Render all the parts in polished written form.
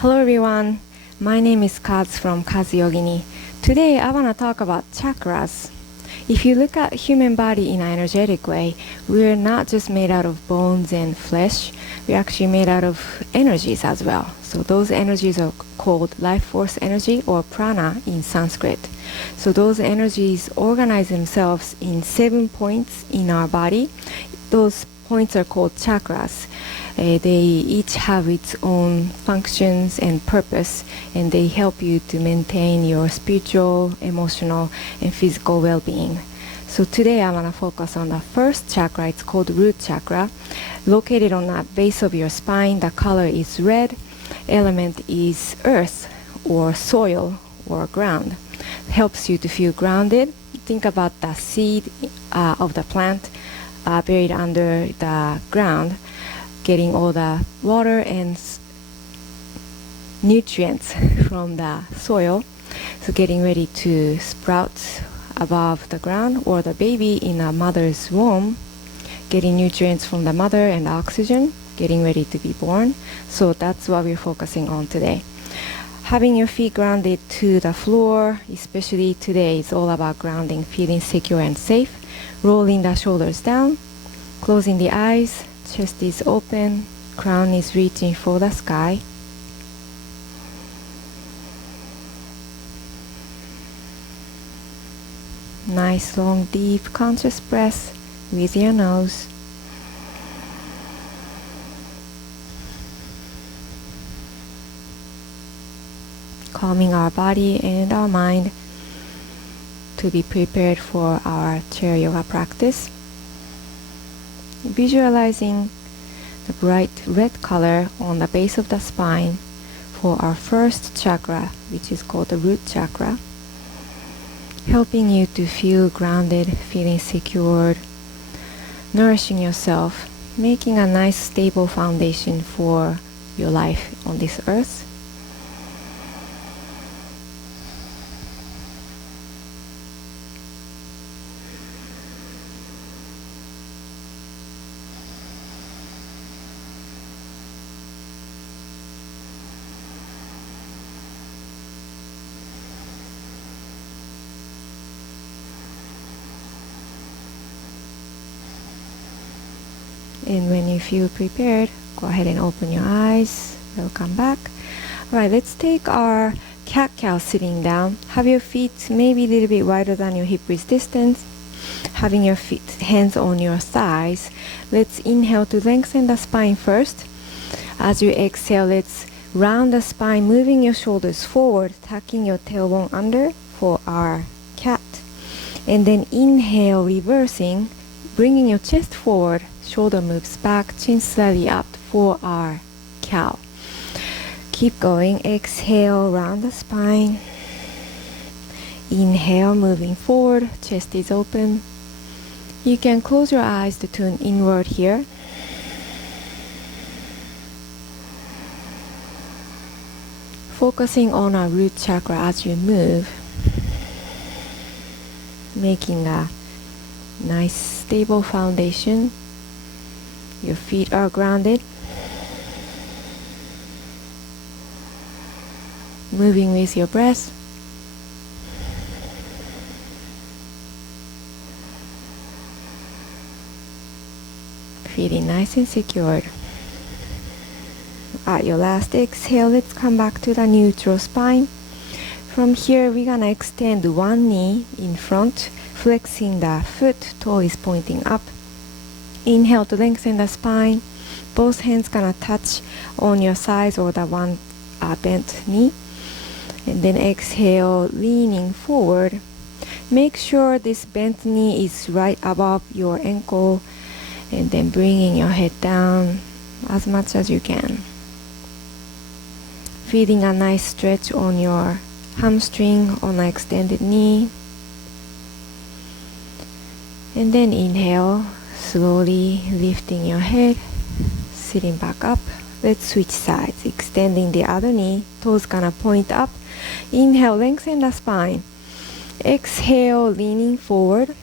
Hello everyone, my name is Kaz from Kaz Yogini. Today I want to talk about chakras. If you look at human body in an energetic way, we're not just made out of bones and flesh, we're actually made out of energies as well. So those energies are called life force energy or prana in Sanskrit. So those energies organize themselves in 7 points in our body. Those points are called chakras. They each have its own functions and purpose, and they help you to maintain your spiritual, emotional, and physical well-being. So today I want to focus on the first chakra. It's called root chakra, located on the base of your spine. The color is red. Element is earth or soil or ground. It helps you to feel grounded. Think about the seed of the plant buried under the ground, getting all the water and nutrients from the soil, so getting ready to sprout above the ground, or the baby in a mother's womb, getting nutrients from the mother and oxygen, getting ready to be born. So that's what we're focusing on today. Having your feet grounded to the floor, especially today, is all about grounding, feeling secure and safe. Rolling the shoulders down, closing the eyes, chest is open, crown is reaching for the sky. Nice, long, deep, conscious breath with your nose. Calming our body and our mind to be prepared for our chair yoga practice. Visualizing the bright red color on the base of the spine for our first chakra, which is called the root chakra, helping you to feel grounded, feeling secured, nourishing yourself, making a nice stable foundation for your life on this earth. And when you feel prepared, go ahead and open your eyes. Welcome back. Alright, let's take our cat-cow sitting down. Have your feet maybe a little bit wider than your hip width distance. Having your hands on your thighs. Let's inhale to lengthen the spine first. As you exhale, let's round the spine, moving your shoulders forward, tucking your tailbone under for our cat. And then inhale, reversing, bringing your chest forward. Shoulder moves back, chin slightly up for our cow. Keep going. Exhale, round the spine. Inhale, moving forward, chest is open. You can close your eyes to tune inward here. Focusing on our root chakra as you move, making a nice stable foundation. Your feet are grounded. Moving with your breath. Feeling nice and secured. At your last exhale, let's come back to the neutral spine. From here, we're gonna extend one knee in front, flexing the foot, toe is pointing up. Inhale to lengthen the spine. Both hands gonna touch on your sides or the one bent knee. And then exhale, leaning forward. Make sure this bent knee is right above your ankle. And then bringing your head down as much as you can. Feeling a nice stretch on your hamstring on the extended knee. And then inhale. Slowly lifting your head, sitting back up. Let's switch sides, extending the other knee, toes gonna point up. Inhale, lengthen the spine. Exhale, leaning forward,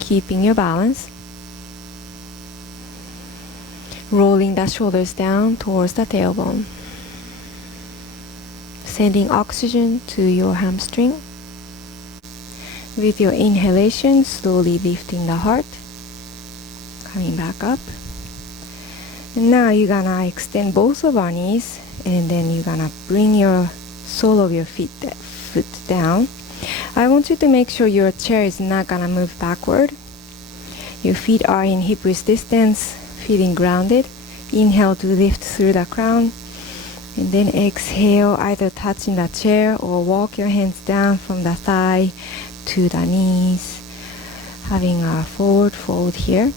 keeping your balance. Rolling the shoulders down towards the tailbone. sending oxygen to your hamstring. With your inhalation, slowly lifting the heart, coming back up. And now you're gonna extend both of our knees, and then you're gonna bring your sole of your foot down. I want you to make sure your chair is not gonna move backward. Your feet are in hip width distance, feeling grounded. Inhale to lift through the crown, and then exhale, either touching the chair or walk your hands down from the thigh to the knees, having a forward fold here.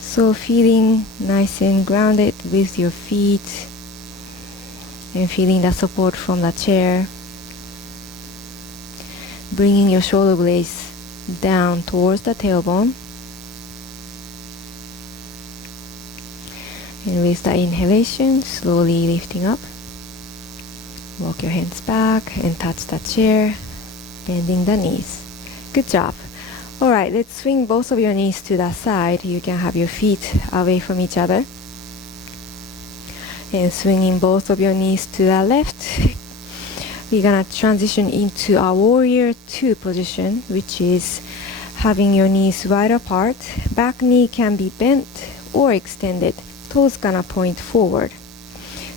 So feeling nice and grounded with your feet and feeling the support from the chair. Bringing your shoulder blades down towards the tailbone. And with the inhalation, slowly lifting up. Walk your hands back and touch the chair, bending the knees. Good job. Alright, let's swing both of your knees to the side. You can have your feet away from each other. And swinging both of your knees to the left. We're gonna transition into a warrior 2 position, which is having your knees wide apart. Back knee can be bent or extended. Toes gonna point forward.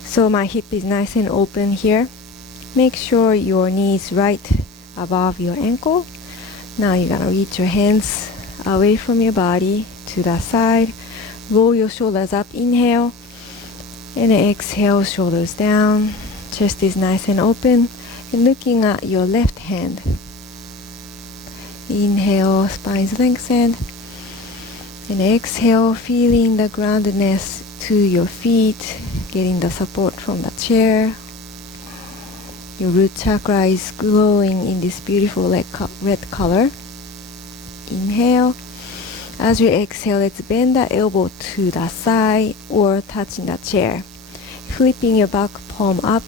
So my hip is nice and open here. Make sure your knee is right above your ankle. Now you're gonna reach your hands away from your body to the side. Roll your shoulders up, inhale. And exhale, shoulders down. Chest is nice and open. And looking at your left hand. Inhale, spine's lengthened. And exhale, feeling the groundedness to your feet, getting the support from the chair. Your root chakra is glowing in this beautiful red color. Inhale. As you exhale, let's bend the elbow to the side or touching the chair. Flipping your back palm up,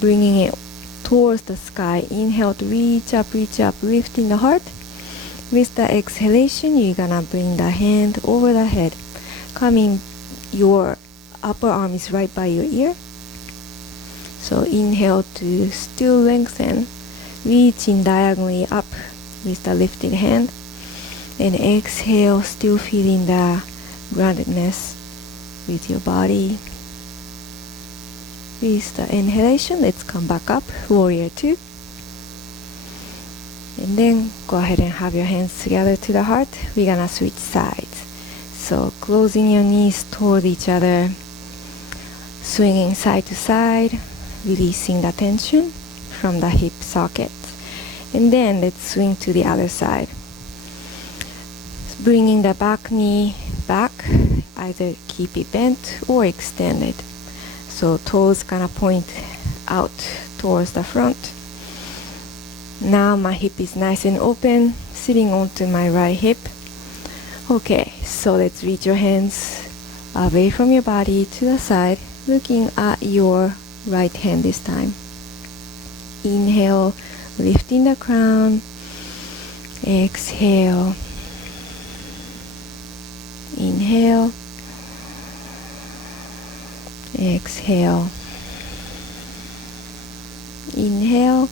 bringing it towards the sky. Inhale to reach up, lifting the heart. With the exhalation, you're gonna bring the hand over the head. Coming, your upper arm is right by your ear. So inhale to still lengthen, reaching diagonally up with the lifted hand. And exhale, still feeling the groundedness with your body. With the inhalation, let's come back up, warrior 2. And then go ahead and have your hands together to the heart. We're gonna switch sides. So closing your knees toward each other, swinging side to side, releasing the tension from the hip socket. And then let's swing to the other side. Bringing the back knee back, either keep it bent or extended. So toes gonna point out towards the front. Now my hip is nice and open, sitting onto my right hip. Okay, so let's reach your hands away from your body to the side, looking at your right hand this time. Inhale, lifting the crown. Exhale. Inhale. Exhale. Inhale.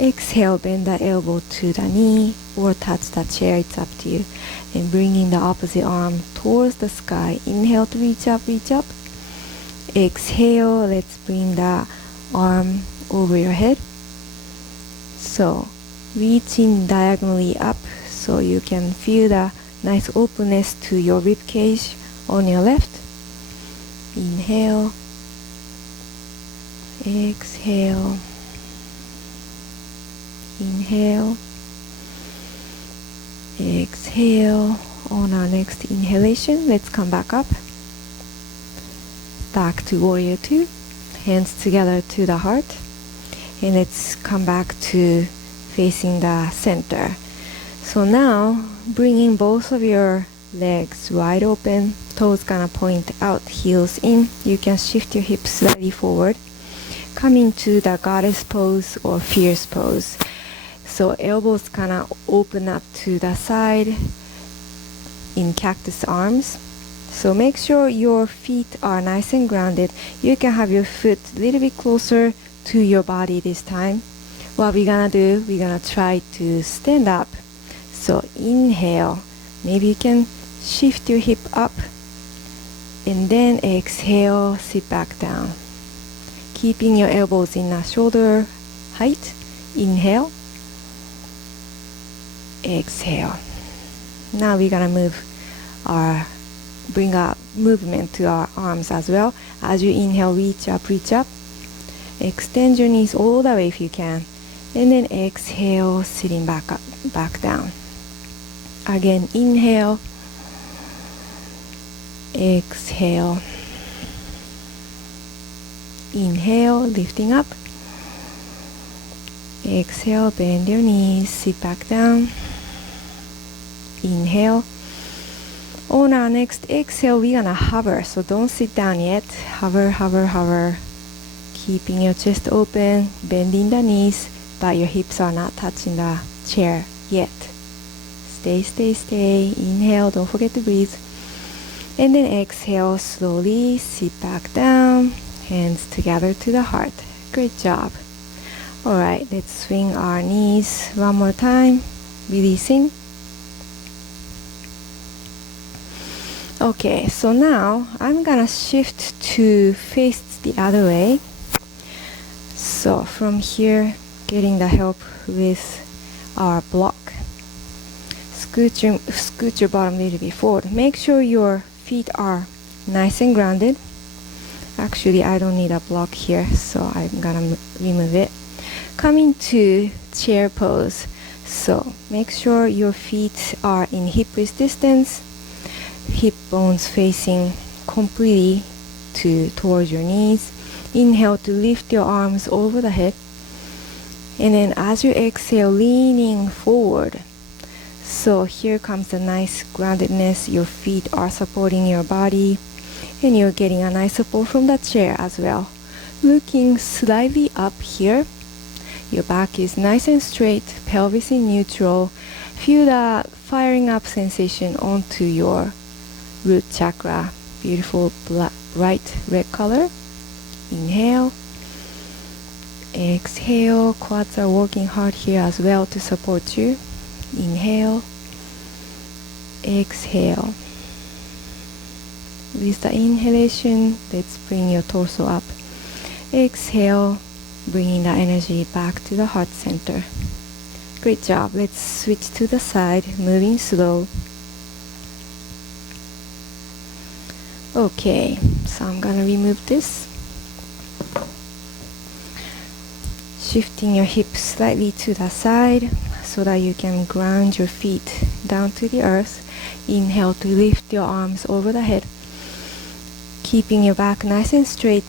Exhale, bend the elbow to the knee or touch the chair, it's up to you. And bringing the opposite arm towards the sky. Inhale to reach up. Exhale, let's bring the arm over your head. So, reaching diagonally up so you can feel the nice openness to your rib cage on your left. Inhale. Exhale. Inhale. Exhale. On our next inhalation, let's come back up. Back to warrior 2. Hands together to the heart. And let's come back to facing the center. So now, bringing both of your legs wide open, toes gonna point out, heels in. You can shift your hips slightly forward. Coming to the goddess pose or fierce pose. So elbows gonna open up to the side in cactus arms. So make sure your feet are nice and grounded. You can have your foot a little bit closer to your body this time. What we're gonna do, we're gonna try to stand up. So inhale. Maybe you can shift your hip up. And then exhale, sit back down. Keeping your elbows in a shoulder height. Inhale. Exhale. Now we're gonna bring our movement to our arms as well. As you inhale, reach up, reach up. Extend your knees all the way if you can. And then exhale, sitting back up, back down. Again, inhale. Exhale. Inhale, lifting up. Exhale, bend your knees, sit back down. Inhale. On our next exhale, we're gonna hover, so don't sit down yet. Hover, hover, hover. Keeping your chest open, bending the knees, but your hips are not touching the chair yet. Stay, stay, stay. Inhale, don't forget to breathe. And then exhale, slowly sit back down, hands together to the heart. Great job. Alright, let's swing our knees one more time, releasing. Okay, so now I'm gonna shift to face the other way. So from here, getting the help with our block. Scoot your bottom a little bit forward. Make sure your feet are nice and grounded. Actually, I don't need a block here, so I'm gonna remove it. Coming to chair pose. So make sure your feet are in hip width distance. Hip bones facing completely towards your knees. Inhale to lift your arms over the head. And then as you exhale, leaning forward. So here comes the nice groundedness. Your feet are supporting your body. And you're getting a nice support from the chair as well. Looking slightly up here. Your back is nice and straight, pelvis in neutral. Feel the firing up sensation onto your root chakra. Beautiful bright red color. Inhale. Exhale. Quads are working hard here as well to support you. Inhale. Exhale. With the inhalation, let's bring your torso up. Exhale, bringing the energy back to the heart center. Great job. Let's switch to the side, moving slow. Okay, so I'm gonna remove this. Shifting your hips slightly to the side so that you can ground your feet down to the earth. Inhale to lift your arms over the head. Keeping your back nice and straight.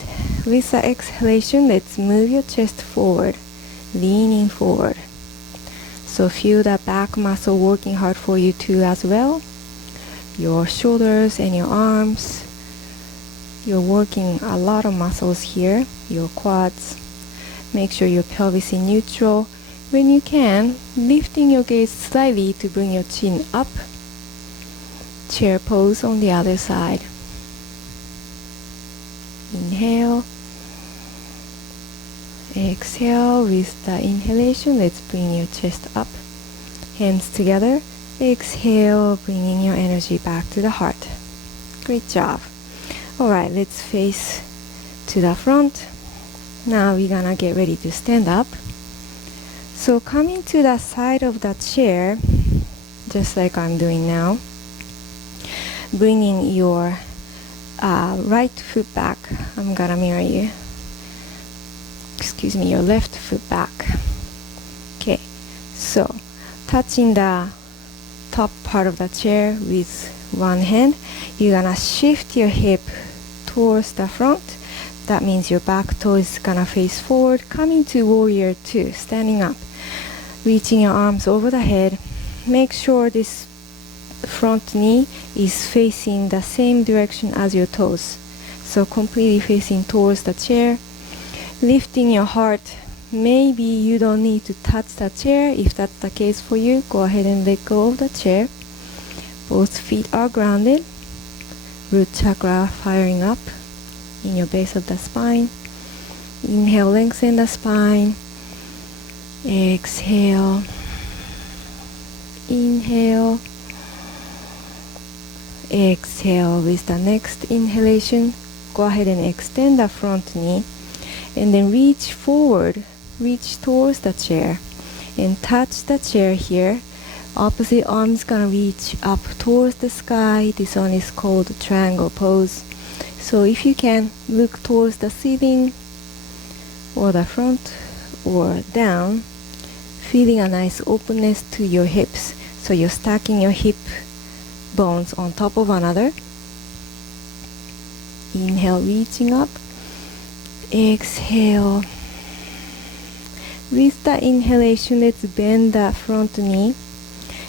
With the exhalation, let's move your chest forward, leaning forward. So feel the back muscle working hard for you too as well. Your shoulders and your arms. You're working a lot of muscles here. Your quads. Make sure your pelvis is neutral. When you can, lifting your gaze slightly to bring your chin up. Chair pose on the other side. Inhale. Exhale. With the inhalation, let's bring your chest up. Hands together. Exhale, bringing your energy back to the heart. Great job. Alright, let's face to the front. Now we're gonna get ready to stand up. So coming to the side of the chair, just like I'm doing now. Bringing your right foot back. I'm gonna mirror you. Excuse me, your left foot back. Okay, so touching the top part of the chair with one hand, you're gonna shift your hip towards the front. That means your back toe is gonna face forward. Coming to warrior two, standing up. Reaching your arms over the head. Make sure this front knee is facing the same direction as your toes. So completely facing towards the chair. Lifting your heart. Maybe you don't need to touch the chair. If that's the case for you, go ahead and let go of the chair. Both feet are grounded. root chakra firing up in your base of the spine. Inhale, lengthen the spine. Exhale. Inhale. Exhale. With the next inhalation, go ahead and extend the front knee and then reach forward, reach towards the chair and touch the chair here. Opposite arm is gonna reach up towards the sky. This one is called triangle pose. So if you can, look towards the ceiling or the front or down, feeling a nice openness to your hips. So you're stacking your hip bones on top of another. Inhale, reaching up. Exhale. With the inhalation, let's bend the front knee.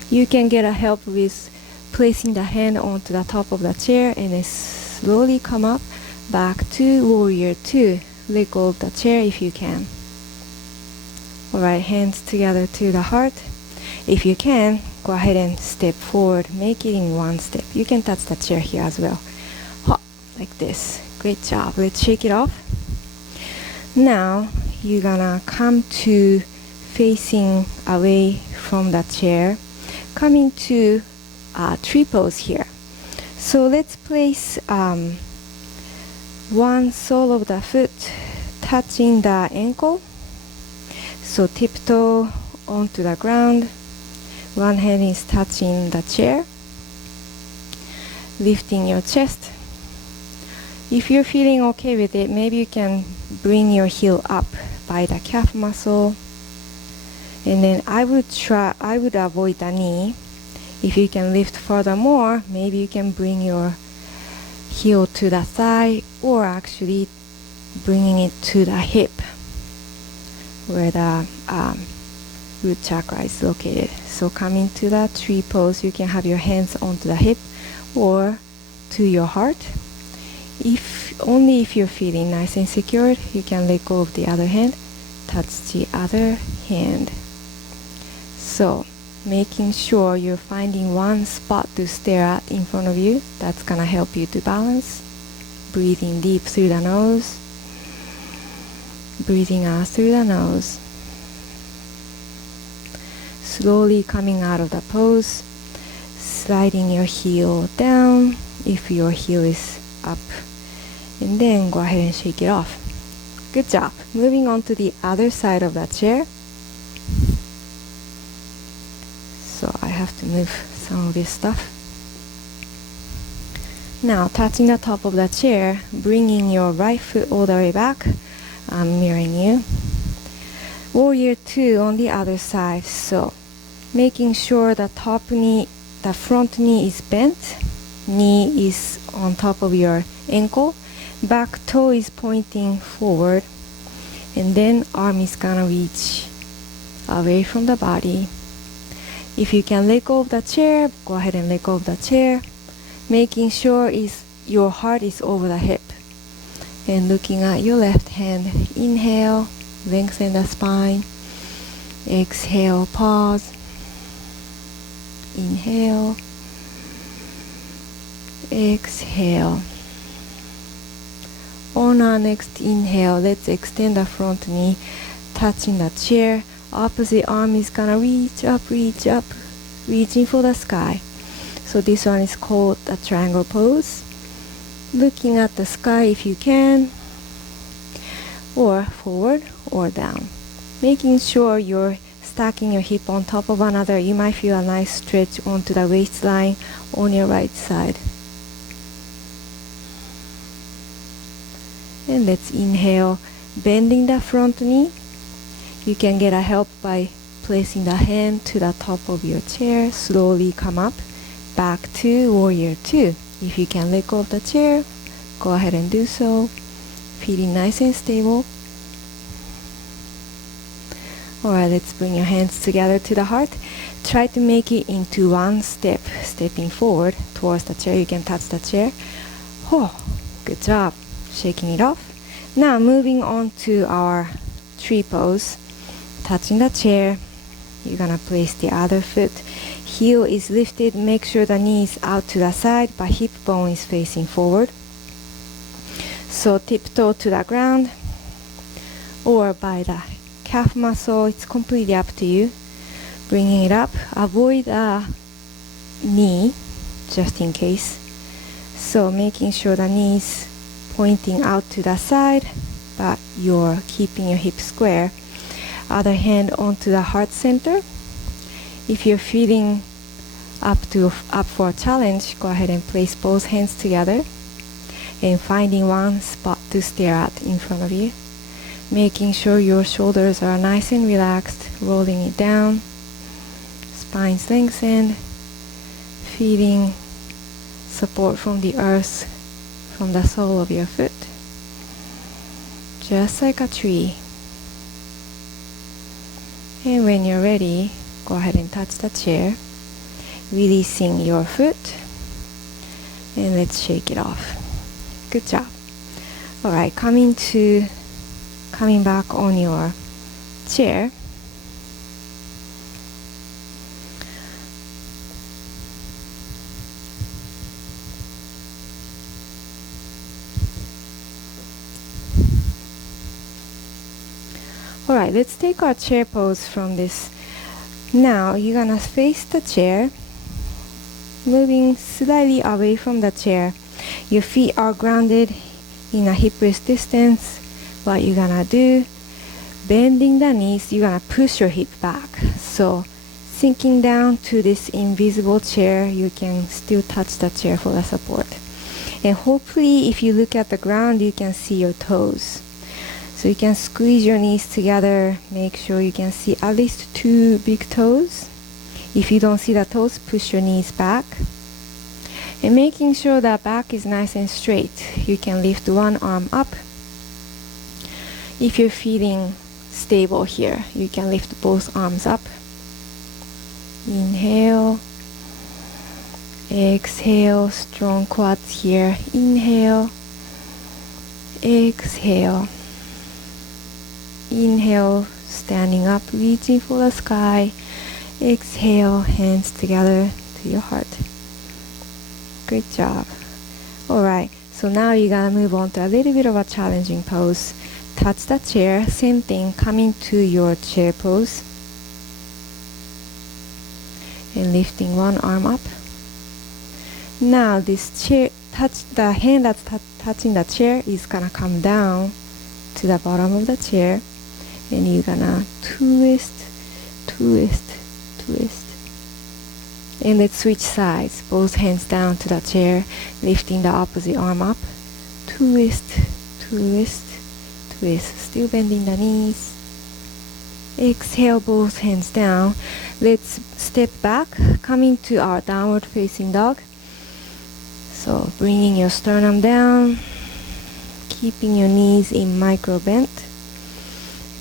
You can get a help with placing the hand onto the top of the chair and then slowly come up back to warrior 2. Let go of the chair if you can. Alright, hands together to the heart. If you can, go ahead and step forward. Make it in one step. You can touch the chair here as well. Hop, like this. Great job. Let's shake it off. Now, you're gonna come to facing away from the chair. Coming to tree pose here. So let's place one sole of the foot touching the ankle. So tiptoe onto the ground. One hand is touching the chair. Lifting your chest. If you're feeling okay with it, maybe you can bring your heel up by the calf muscle. And then I would avoid the knee. If you can lift furthermore, maybe you can bring your heel to the thigh or actually bringing it to the hip where the root chakra is located. So coming to that tree pose, you can have your hands onto the hip or to your heart. Only if you're feeling nice and secured, you can let go of the other hand, touch the other hand. So making sure you're finding one spot to stare at in front of you. That's gonna help you to balance. Breathing deep through the nose. Breathing out through the nose. Slowly coming out of the pose. Sliding your heel down if your heel is up. And then go ahead and shake it off. Good job. Moving on to the other side of the chair. So I have to move some of this stuff. Now touching the top of the chair, bringing your right foot all the way back. I'm mirroring you. Warrior 2 on the other side. So making sure the front knee is bent. Knee is on top of your ankle. Back toe is pointing forward. And then arm is gonna reach away from the body. If you can let go of the chair, go ahead and let go of the chair. Making sure your heart is over the hip. And looking at your left hand. Inhale, lengthen the spine. Exhale, pause. Inhale. Exhale. On our next inhale, let's extend the front knee, touching the chair. Opposite arm is gonna reach up, reaching for the sky. So this one is called a triangle pose. Looking at the sky if you can, or forward or down. Making sure you're stacking your hip on top of another. You might feel a nice stretch onto the waistline on your right side. And let's inhale, bending the front knee. You can get a help by placing the hand to the top of your chair. Slowly come up, back to warrior 2. If you can let go of the chair, go ahead and do so. Feeling nice and stable. Alright, let's bring your hands together to the heart. Try to make it into one step, stepping forward towards the chair. You can touch the chair. Oh, good job. Shaking it off. Now moving on to our tree pose. Touching the chair. You're gonna place the other foot heel is lifted, make sure the knee is out to the side, but hip bone is facing forward. So tiptoe to the ground or by the calf muscle, it's completely up to you. Bringing it up, avoid a knee just in case. So making sure the knee is pointing out to the side, but you're keeping your hips square. Other hand onto the heart center. If you're feeling up for a challenge, go ahead and place both hands together and finding one spot to stare at in front of you. Making sure your shoulders are nice and relaxed, rolling it down, spine's lengthened, feeling support from the earth, from the sole of your foot, just like a tree. And when you're ready, go ahead and touch the chair, releasing your foot, and let's shake it off. Good job. All right, coming back on your chair. All right, let's take our chair pose from this. Now you're gonna face the chair, moving slightly away from the chair. Your feet are grounded in a hip width distance. What you're gonna do, bending the knees, you're gonna push your hip back. So sinking down to this invisible chair, you can still touch the chair for the support. And hopefully if you look at the ground, you can see your toes. So you can squeeze your knees together, make sure you can see at least 2 big toes. If you don't see the toes, push your knees back. And making sure that back is nice and straight. You can lift one arm up. If you're feeling stable here, you can lift both arms up. Inhale. Exhale, strong quads here. Inhale. Exhale. Inhale, standing up, reaching for the sky. Exhale, hands together to your heart. Great job. All right, so now you're gonna move on to a little bit of a challenging pose. Touch the chair, same thing, coming to your chair pose. And lifting one arm up. Now this chair, the hand that's touching the chair is gonna come down to the bottom of the chair. And you're gonna twist, twist, twist. And let's switch sides. Both hands down to the chair, lifting the opposite arm up. Twist, twist, twist. Still bending the knees. Exhale, both hands down. Let's step back, coming to our downward facing dog. So bringing your sternum down, keeping your knees in micro bend.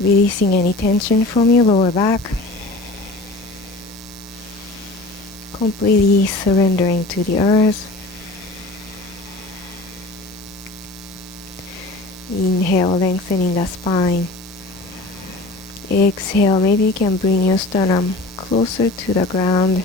Releasing any tension from your lower back. Completely surrendering to the earth. Inhale, lengthening the spine. Exhale, maybe you can bring your sternum closer to the ground.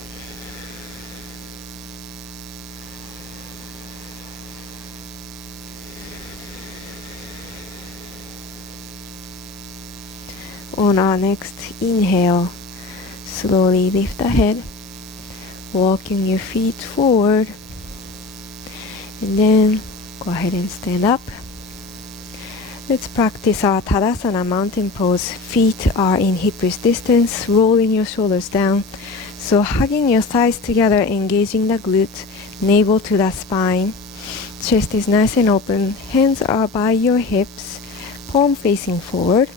On our next inhale, slowly lift the head, walking your feet forward, and then go ahead and stand up. Let's practice our Tadasana mountain pose. Feet are in hip width distance, rolling your shoulders down. So hugging your thighs together, engaging the glutes, navel to the spine. Chest is nice and open, hands are by your hips, palm facing forward.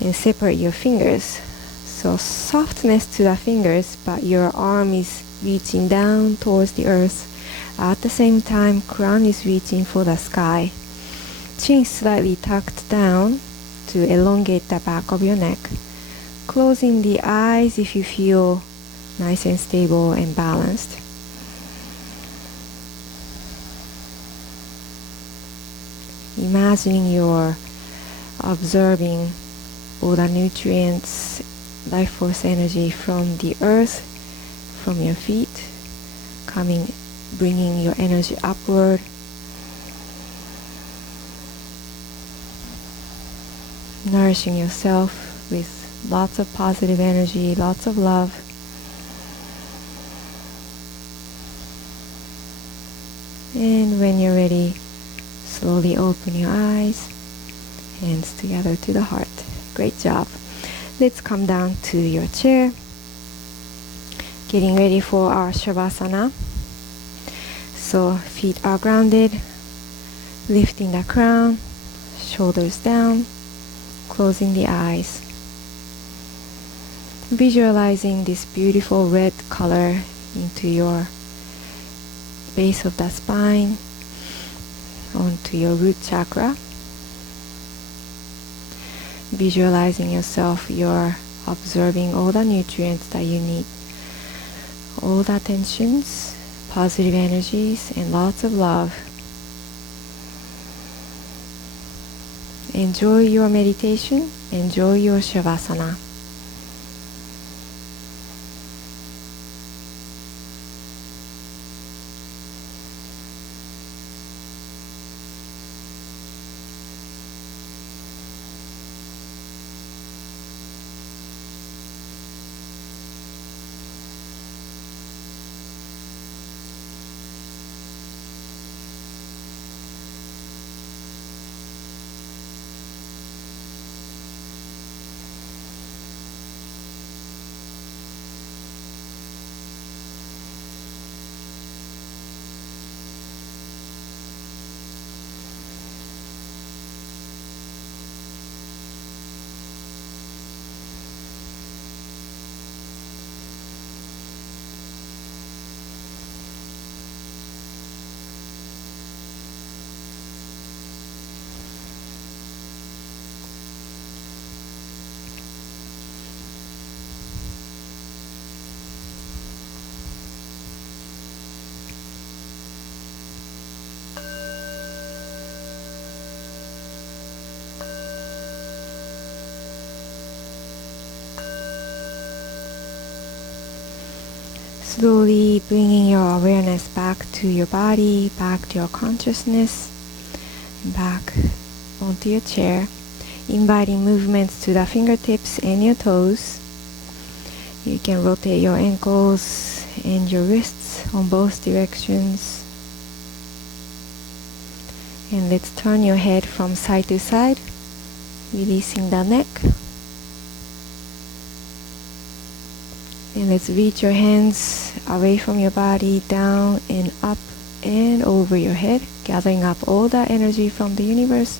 And separate your fingers. So softness to the fingers, but your arm is reaching down towards the earth. At the same time, crown is reaching for the sky. Chin slightly tucked down to elongate the back of your neck. Closing the eyes if you feel nice and stable and balanced. Imagining you're observing all the nutrients, life force energy from the earth from your feet, bringing your energy upward. Nourishing yourself with lots of positive energy, lots of love. And when you're ready, slowly open your eyes, hands together to the heart. Great job. Let's come down to your chair. Getting ready for our Shavasana. So feet are grounded, lifting the crown, shoulders down, closing the eyes. Visualizing this beautiful red color into your base of the spine, onto your root chakra. Visualizing yourself, you're absorbing all the nutrients that you need, all the tensions, positive energies, and lots of love. Enjoy your meditation, enjoy your Shavasana. Slowly bringing your awareness back to your body, back to your consciousness, and back onto your chair. Inviting movements to the fingertips and your toes. You can rotate your ankles and your wrists on both directions. And let's turn your head from side to side, releasing the neck. And let's reach your hands away from your body, down and up and over your head, gathering up all the energy from the universe.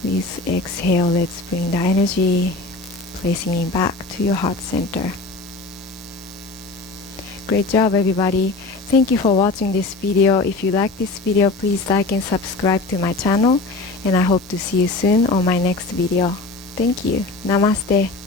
Please exhale, let's bring the energy, placing it back to your heart center. Great job, everybody. Thank you for watching this video. If you like this video, please like and subscribe to my channel. And I hope to see you soon on my next video. Thank you. Namaste.